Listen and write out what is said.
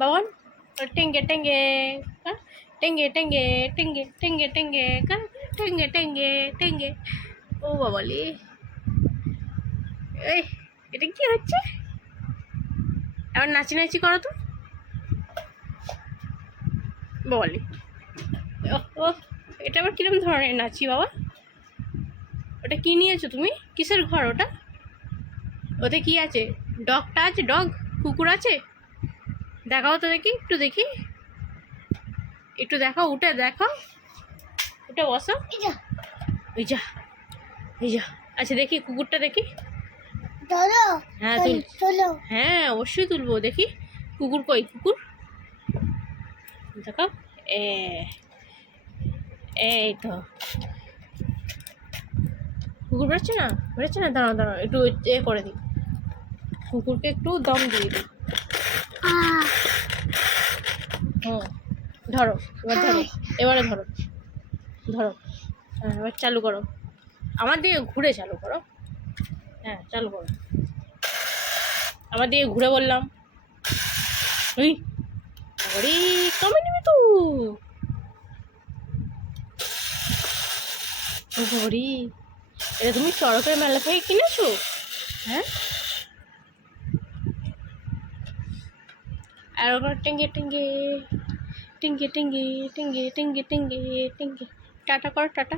বাবন টেঙ্গে টেঙ্গে টেঙ্গে টেঙ্গে টেঙ্গে টেঙ্গে টেঙ্গে টেঙ্গে টেঙ্গে টেঙ্গে। ও বাবালি, এই এটা কি হচ্ছে? এবার নাচি নাচি করো তো বাবালি। ও, এটা আবার কিরকম ধরনের নাচি বাবা? ওটা কি নিয়েছো তুমি? কিসের ঘর ওটা? ওতে কি আছে? ডগটা আছে? ডগ কুকুর আছে? দেখাও তো দেখি, একটু দেখি, একটু দেখাও, উঠে দেখাও, উঠে বসো। এই যা, এই যা। আচ্ছা দেখি কুকুরটা দেখি। হ্যাঁ হ্যাঁ অবশ্যই তুলবো। দেখি কুকুর কই? কুকুর দেখাও। এই তো কুকুর বেরোচ্ছে না, বেরোচ্ছে না। দাঁড়াও দাঁড়াও, একটু করে দিই, কুকুরকে একটু দম দিয়ে দিই। ধরো, এবার ধরো, এবারে ধরো, ধরো। হ্যাঁ এবার চালু করো, আমার দিকে ঘুরে চালু করো। হ্যাঁ চালু করো, আমার দিকে ঘুরে বললাম। ওই আরে কমে নিবি তো ঘড়ি। এটা তুমি চড়কের মেলা থেকে কিনেছো? হ্যাঁ, আর ওখানে টেঙ্গে টেঙ্গে টেঙ্গে টেঙ্গে টেঙ্গে টেঙ্গে টেঙ্গে টেঙ্গে। টাটা কর, টাটা।